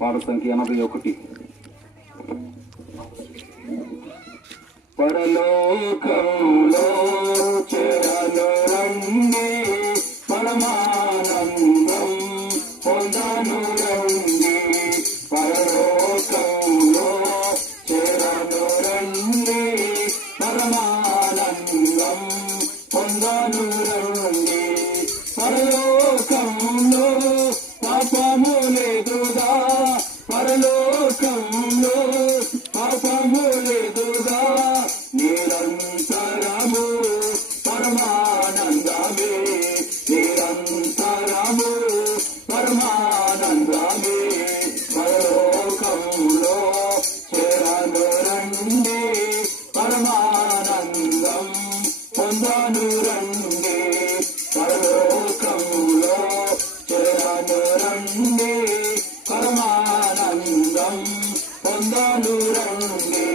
పాట సంఖ్య 81. పరలోకంలో చేరను రండి, పరమానందం పొందను రండి. పరలోకంలో చేరను రండి, పరమానందం పొందను రండి. పరలోకంలో పాపము లేదుగా, పరలోకంలో పాపము లేదుగా. నిరంతరము పరమానందమే, నిరంతరము పరమానందమే. పరలోకంలో చేరను రండి, పరమానందం పొందను రండి. పరలోకంలో చేరను రండి, పరమానందం పొందను రండి.